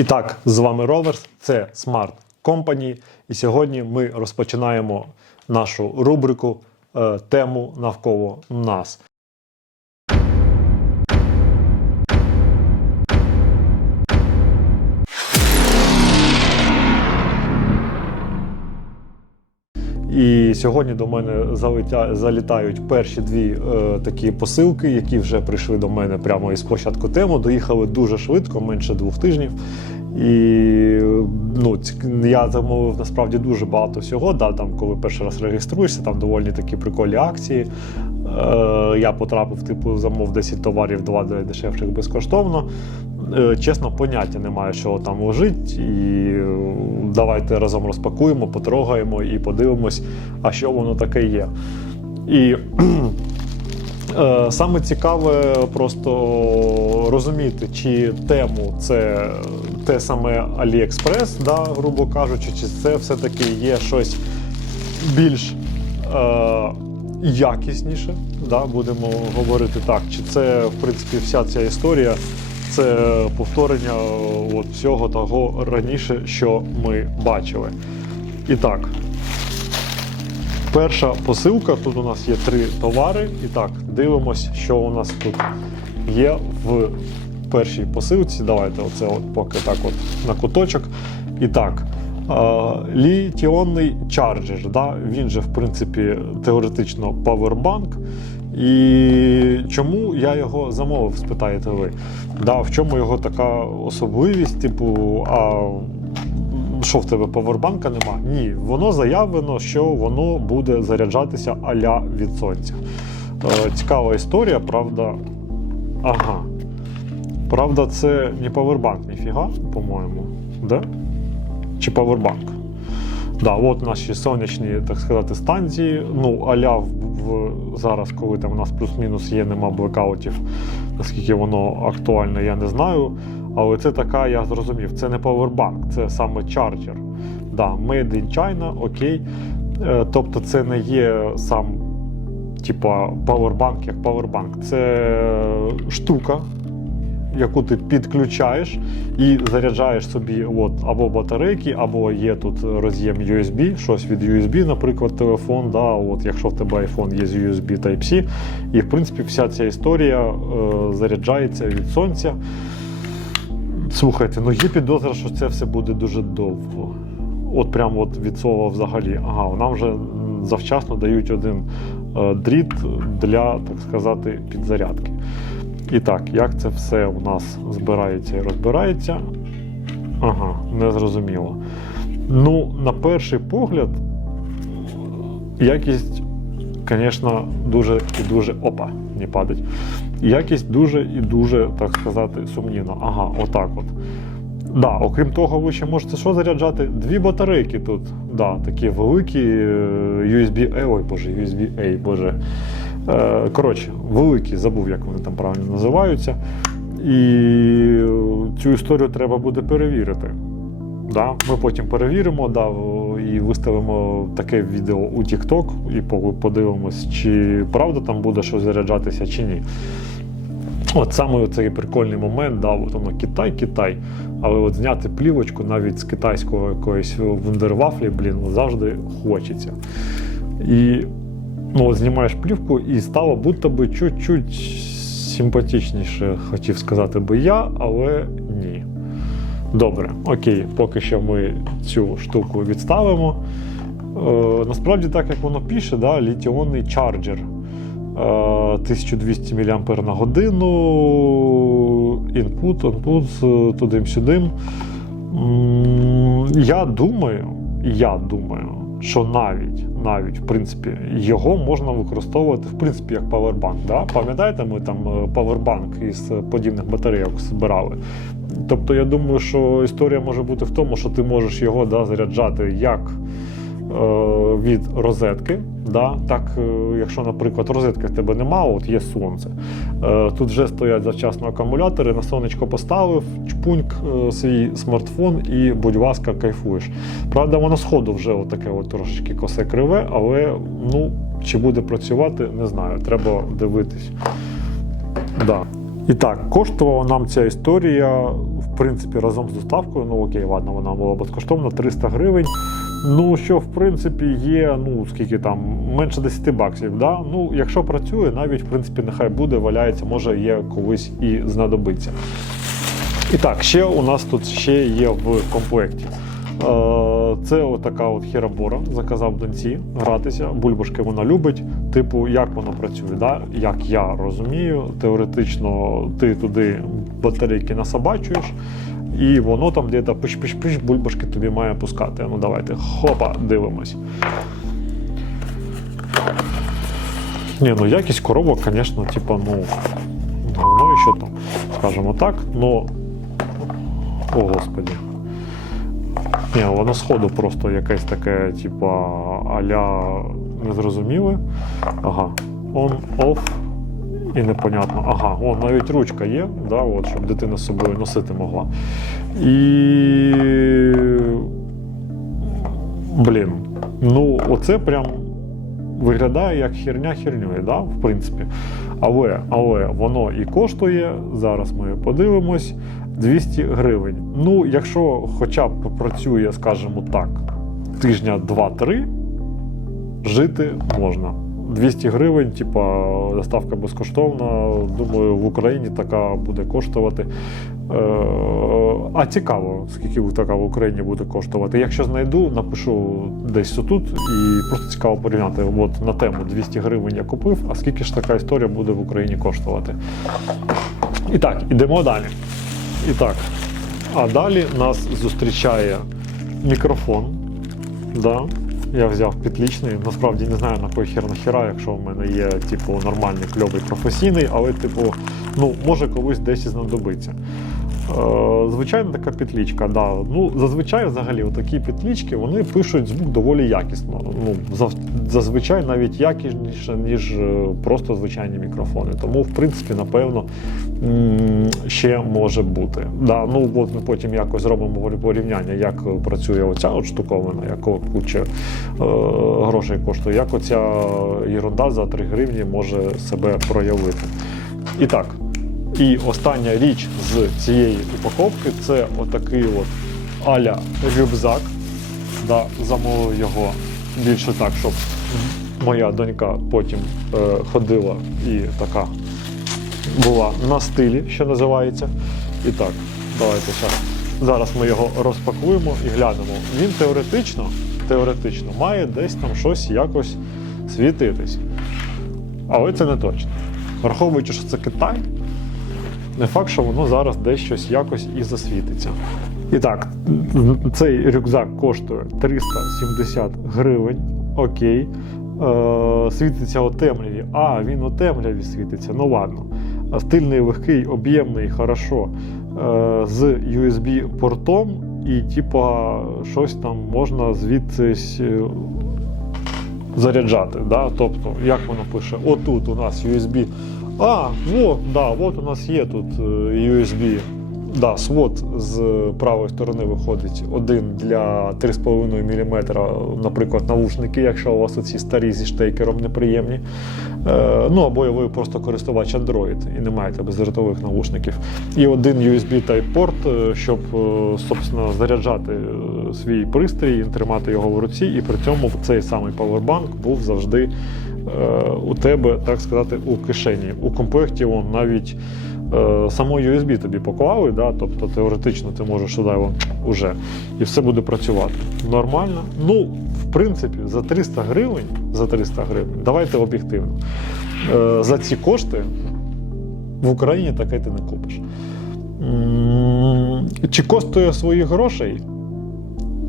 І так, з вами Роверс, це Smart Company. І сьогодні ми розпочинаємо нашу рубрику е, тему навколо нас. І сьогодні до мене залетя, залітають перші дві е, такі посилки, які вже прийшли до мене прямо із початку тему. Доїхали дуже швидко, менше двох тижнів. І ну, я замовив насправді дуже багато всього. Да, там, коли перший раз реєструєшся, там доволі такі прикольні акції. Е, я потрапив, типу, замов 10 товарів, 2 дешевших безкоштовно. Е, чесно, поняття немає, що там лежить. І е, давайте разом розпакуємо, потрогаємо і подивимось, а що воно таке є. І Е, Саме цікаве просто розуміти, чи тему це те саме AliExpress, да, грубо кажучи, чи це все-таки є щось більш е, якісніше, да, будемо говорити так, чи це, в принципі, вся ця історія це повторення е, от, всього того раніше, що ми бачили. І так, Перша посилка. Тут у нас є три товари. І так, дивимось, що у нас тут є в першій посилці. Давайте оце от поки так от на куточок. І так. е, Літіонний чарджер, да? він же, в принципі, теоретично павербанк. І чому я його замовив, спитаєте ви? Да, в чому його така особливість? Типу, а що в тебе павербанка нема? Ні, воно заявлено, що воно буде заряджатися аля від сонця. Е, цікава історія, правда. Ага. Правда, це не павербанк, ніфіга, по-моєму. Да? Чи павербанк? Да, от наші сонячні, так сказати, станції. Ну, аля в, зараз, коли там у нас плюс-мінус є, нема блекаутів, наскільки воно актуальне, я не знаю. Але це така, я зрозумів, це не павербанк, це саме чарджер. Да, Made in China, окей. Е, Тобто це не є сам типа павербанк як павербанк. Це штука, яку ти підключаєш і заряджаєш собі от, або батарейки, або є тут роз'єм USB, щось від USB, наприклад, телефон. Да, от, якщо в тебе iPhone є з USB Type-C. І в принципі вся ця історія е, заряджається від сонця. Слухайте, ну є підозра, що це все буде дуже довго. От прямо от від слова взагалі. Ага, нам вже завчасно дають один е, дріт для, так сказати, підзарядки. І так, як це все у нас збирається і розбирається? Ага, не зрозуміло. Ну, на перший погляд, якість, звісно, дуже і дуже опа, не падать. Якість дуже і дуже, так сказати, сумнівна. Ага, отак от. Да, окрім того, ви ще можете що заряджати? Дві батарейки тут. Да, такі великі е, USB, ой, боже, USB-A, боже. Е, Коротше, великі, забув, як вони там правильно називаються. І цю історію треба буде перевірити. Да, ми потім перевіримо да, і виставимо таке відео у TikTok і подивимось, чи правда там буде щось заряджатися, чи ні. От саме цей прикольний момент, да, от воно Китай, Китай. Але от зняти плівочку навіть з китайського якоїсь вундервафлі, блін, завжди хочеться. І ну, от знімаєш плівку, і стало будто би чуть-чуть симпатичніше, хотів сказати би я, але ні. Добре, окей, поки що ми цю штуку відставимо. Е, насправді, так як воно пише, да, літіонний чарджер. Е, 1200 мАh на годину. Інпут, інпут, тудим-сюдим. Я думаю, я думаю, що навіть, навіть, в принципі, його можна використовувати в принципі як павербанк. Да? Пам'ятаєте, ми там е, павербанк із подібних батарейок збирали. Тобто, я думаю, що історія може бути в тому, що ти можеш його да, заряджати як е, від розетки. Да? Так, е, якщо, наприклад, розетки в тебе немає, от є сонце. Е, тут вже стоять завчасно акумулятори, на сонечко поставив, чпуньк е, свій смартфон і, будь ласка, кайфуєш. Правда, воно сходу вже отаке от трошечки косе криве, але ну, чи буде працювати, не знаю. Треба дивитись. Да. І так, коштувала нам ця історія, в принципі, разом з доставкою, ну окей, ладно, вона була безкоштовна, 300 гривень. Ну, що в принципі є, ну скільки там, менше 10 баксів. Да? Ну, якщо працює, навіть в принципі нехай буде, валяється, може є колись і знадобиться. І так, ще у нас тут ще є в комплекті. Е, Це отака от хіробора, заказав доньці гратися. Бульбашки вона любить. Типу, як воно працює? Да? Як я розумію, теоретично ти туди батарейки насобачуєш, і воно там десь пиш-пиш-пиш, бульбашки тобі має пускати. Ну давайте, хопа, дивимось. Ні, ну якість коробок, звісно, типа, ну, ну і що там, скажімо так, но. О, господі. Ні, воно сходу просто якесь таке, типа, аля незрозуміле. Ага. On, off. І непонятно. Ага, о, навіть ручка є, да, от, щоб дитина з собою носити могла. І. Блін. Ну, оце прям виглядає як херня херньою, да, в принципі. Але, але воно і коштує, зараз ми подивимось, 200 гривень. Ну, якщо хоча б працює, скажімо так, тижня 2-3, жити можна. 200 гривень, типа доставка безкоштовна. Думаю, в Україні така буде коштувати. Е, а цікаво, скільки така в Україні буде коштувати. Якщо знайду, напишу десь тут і просто цікаво порівняти. От на тему 200 гривень я купив, а скільки ж така історія буде в Україні коштувати. І так, ідемо далі. І так, а далі нас зустрічає мікрофон. Да. Я взяв підлічний. Насправді не знаю на кой хер нахіра, якщо в мене є типу нормальний кльовий професійний, але типу, ну може колись десь і знадобиться. Е, звичайна така петлічка, да. Ну, зазвичай взагалі такі петлічки вони пишуть звук доволі якісно. Ну, зазвичай навіть якісніше, ніж е, просто звичайні мікрофони. Тому, в принципі, напевно, ще може бути. Да, ну от ми потім якось зробимо порівняння, як працює оця от штуковина, яка куча е, грошей коштує, як оця ерунда за 3 гривні може себе проявити. І так, і остання річ з цієї упаковки це отакий от аля рюкзак. Да, замовив його більше так, щоб моя донька потім е, ходила і така була на стилі, що називається. І так, давайте зараз. Зараз ми його розпакуємо і глянемо. Він теоретично, теоретично має десь там щось якось світитись. Але це не точно. Враховуючи, що це Китай, не факт, що воно зараз десь щось якось і засвітиться. І так, цей рюкзак коштує 370 гривень. Окей. Е, світиться у темряві. А, він у темряві світиться. Ну ладно. Стильний, легкий, об'ємний, хорошо. Е, з USB-портом, і, типа, щось там можна звідсись е, заряджати. Да? Тобто, як воно пише, отут у нас USB. А, вот, да, вот у нас є тут е, USB. Да, свод з правої сторони виходить один для 3,5 мм, наприклад, навушники, якщо у вас оці старі зі штейкером неприємні. Е, ну або ви просто користувач Android і не маєте бездротових навушників. І один USB Type-порт, е, щоб е, собственно, заряджати е, свій пристрій, тримати його в руці, і при цьому цей самий павербанк був завжди е, у тебе, так сказати, у кишені. У комплекті он навіть само USB тобі поклали, да? тобто теоретично ти можеш сюди його уже і все буде працювати. Нормально. Ну, в принципі, за 300 гривень, за 300 гривень, давайте об'єктивно. Е, за ці кошти в Україні таке ти не купиш. Чи коштує своїх грошей?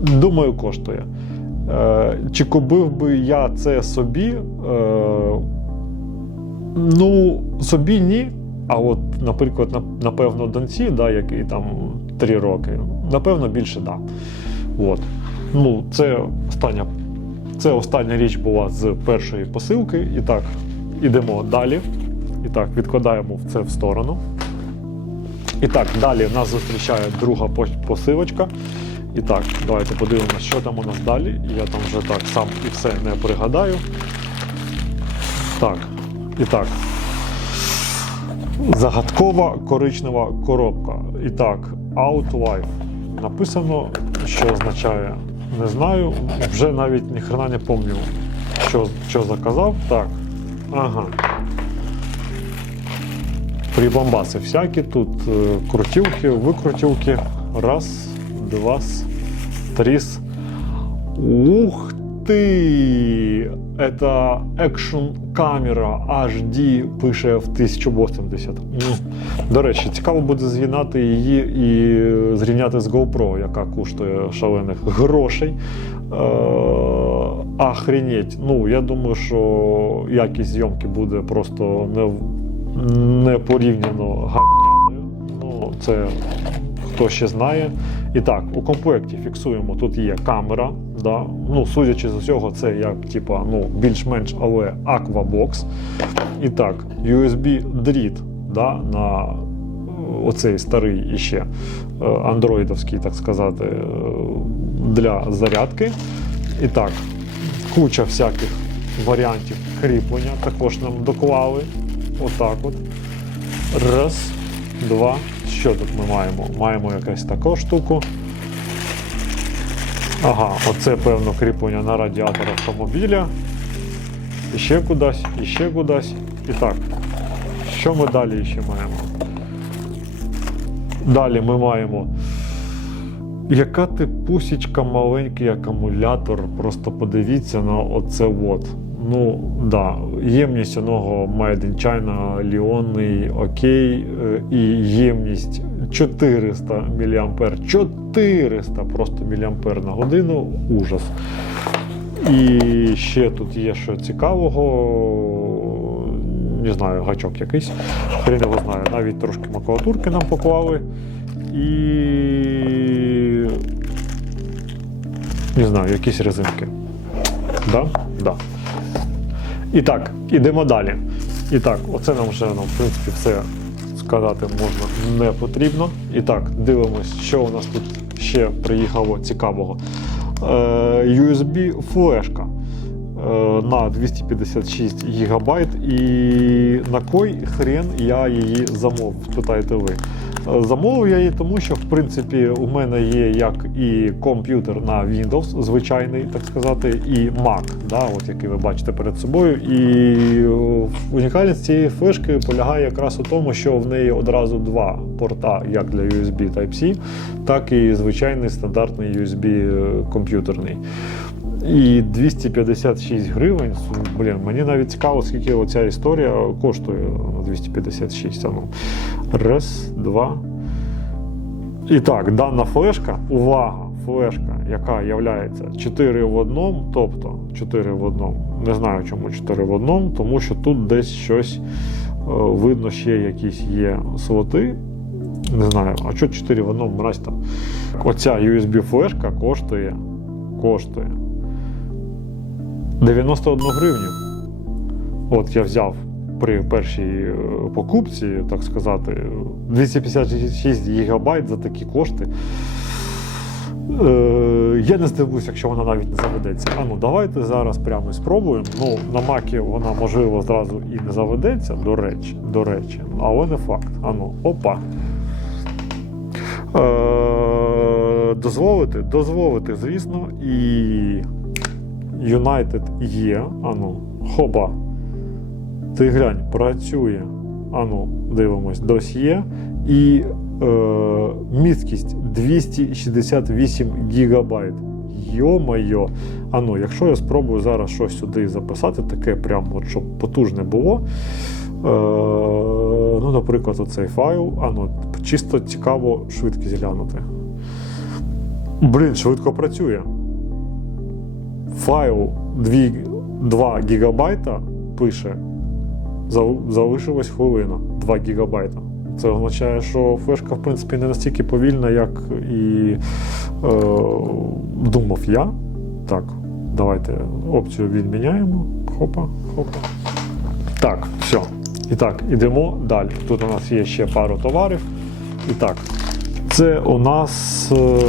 Думаю, коштує. Е, Чи купив би я це собі? Е, Ну, собі ні. А от, наприклад, напевно, доньці, да, який там 3 роки, напевно, більше да. От. Ну, це остання, це остання річ була з першої посилки. І так, ідемо далі. І так, відкладаємо це в сторону. І так, далі нас зустрічає друга посилочка. І так, давайте подивимося, що там у нас далі. Я там вже так сам і все не пригадаю. Так, і так. Загадкова коричнева коробка. І так, Outlife. Написано, що означає, не знаю. Вже навіть ніхрена не пам'ятаю, що, що заказав. Так. Ага. Прибамбаси всякі. Тут е, крутілки, викрутілки. Раз, два, три. Ух ти! Это екшн камера HD пише в 1080. До речі, цікаво буде з'єднати її і зрівняти з GoPro, яка коштує шалених грошей. Е, Охренеть. Ну, я думаю, що якість зйомки буде просто не, порівняно гавняною. Ну, це хто ще знає. І так, у комплекті фіксуємо, тут є камера. Да? Ну, судячи з усього, це як типа, ну, більш-менш, але Aquabox. І так, USB дріт да, на е, оцей старий іще е, андроїдовський, так сказати, е, для зарядки. І так, куча всяких варіантів кріплення також нам доклали. Отак от. Раз, два. Що тут ми маємо? Маємо якусь таку штуку. Ага, оце певно кріплення на радіатор автомобіля. І ще кудись, і ще кудись. І так, що ми далі ще маємо? Далі ми маємо. Яка ти пусічка маленький акумулятор, просто подивіться на оце от. Ну, да, ємність одного Made in China, ліонний, окей, е, і ємність 400 мА. 400 просто мА на годину. Ужас. І ще тут є що цікавого. Не знаю, гачок якийсь. Хрен його знаю. Навіть трошки макулатурки нам поклали. І. Не знаю, якісь резинки. Да? Да. І так, ідемо далі. І так, оце нам вже, ну, в принципі, все сказати можна не потрібно. І так, дивимось, що у нас тут ще приїхало цікавого. Е, USB флешка е, на 256 ГБ. І на кой хрен я її замовив, спитаєте ви. Замовив я її, тому що в принципі у мене є як і комп'ютер на Windows, звичайний, так сказати, і Mac, да, от який ви бачите перед собою. І е, унікальність цієї флешки полягає якраз у тому, що в неї одразу два порта, як для USB Type-C, так і звичайний стандартний USB е, комп'ютерний. І 256 гривень. Блін, мені навіть цікаво, скільки оця історія коштує 256. А ну. Раз, два. І так, дана флешка, увага, флешка, яка є 4 в одному, тобто 4 в одному. Не знаю, чому 4 в одному, тому що тут десь щось е, видно, ще якісь є слоти. Не знаю, а що 4 в одному мразь там. Оця USB флешка коштує, коштує 91 гривню. От я взяв при першій е, покупці, так сказати, 256 ГБ за такі кошти. Е, я не здивуюся, якщо вона навіть не заведеться. А ну давайте зараз прямо спробуємо. Ну, на макі вона можливо зразу і не заведеться, до речі, до речі, але не факт. А ну, опа. Е, дозволити? Дозволити, звісно, і United є. Ану, хоба. Ти глянь, працює. Ану, дивимось, досьє. І е, міськість 268 гігабайт. Йо-моє. Ану, якщо я спробую зараз щось сюди записати, таке прям, от, щоб потужне було. Е, ну, наприклад, оцей файл. Ану, чисто цікаво швидкість глянути. Блін, швидко працює файл 2, 2 гігабайта пише, зал- залишилась хвилина 2 гігабайта. Це означає, що флешка, в принципі, не настільки повільна, як і е, думав я. Так, давайте опцію відміняємо. Хопа, хопа. Так, все. І так, ідемо далі. Тут у нас є ще пару товарів. І так, це у нас е,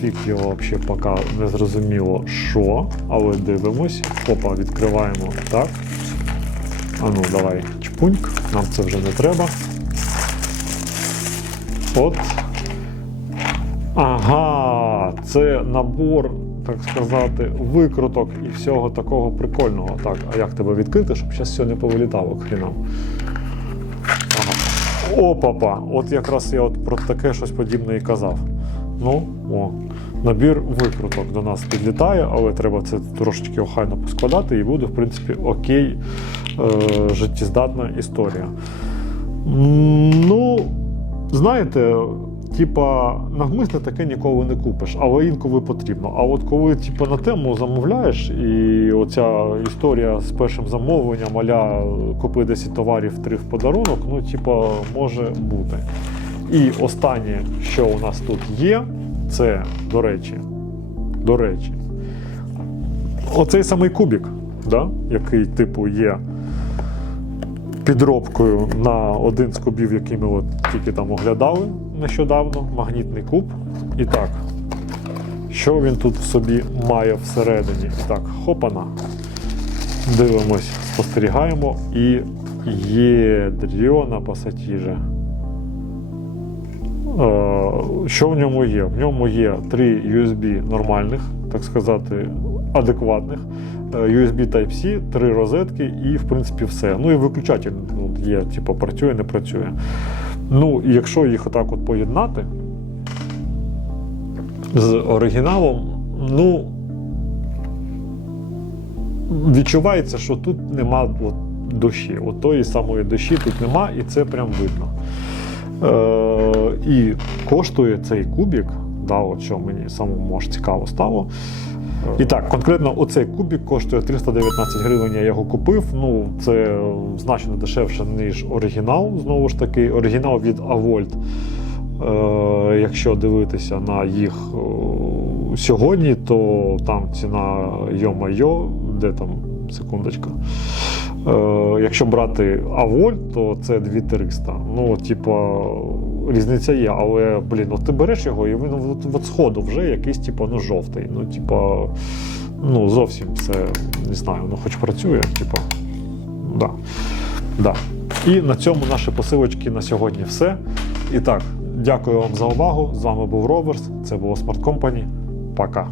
фік його взагалі поки не зрозуміло що, але дивимось. Опа, відкриваємо так. А ну, давай, чпуньк, нам це вже не треба. От. Ага, це набор, так сказати, викруток і всього такого прикольного. Так, а як тебе відкрити, щоб зараз все не повилітало хрінам? Опа-па! От якраз я от про таке щось подібне і казав. Ну, о, набір викруток до нас підлітає, але треба це трошечки охайно поскладати, і буде, в принципі, окей, е, життєздатна історія. Ну, знаєте, типа, навмисне таке ніколи не купиш, але інколи потрібно. А от коли типа, на тему замовляєш, і оця історія з першим замовленням, аля купи 10 товарів, 3 в подарунок, ну, типа, може бути. І останнє, що у нас тут є, це, до речі, до речі, оцей самий кубік, да, який, типу, є підробкою на один з кубів, який ми от тільки там оглядали нещодавно, магнітний куб. І так, що він тут в собі має всередині? І так, хопана. Дивимось, спостерігаємо і є дріона пасатіже. Е, Що в ньому є? В ньому є три USB нормальних, так сказати, адекватних. Е, USB Type-C, три розетки і, в принципі, все. Ну і виключатель ну, є, типу, працює, не працює. Ну, і якщо їх отак от поєднати з оригіналом, ну відчувається, що тут нема от, душі. От тої самої душі тут нема, і це прям видно. Е, і коштує цей кубік, да, от що мені самому може цікаво стало. І так, конкретно оцей кубік коштує 319 гривень. Я його купив. Ну, це значно дешевше, ніж оригінал. Знову ж таки, оригінал від Avolt. Е, якщо дивитися на їх е, сьогодні, то там ціна йо-майо, де там секундочка. Е, якщо брати Аволь, то це 2300. Ну, типа, різниця є, але, блін, ну ти береш його, і він от сходу вже якийсь, типу, ну, жовтий. Ну, типа, ну, зовсім це не знаю, ну хоч працює, типа. Да. Да. І на цьому наші посилочки на сьогодні все. І так, дякую вам за увагу. З вами був Роверс, це було Smart Company. Пока.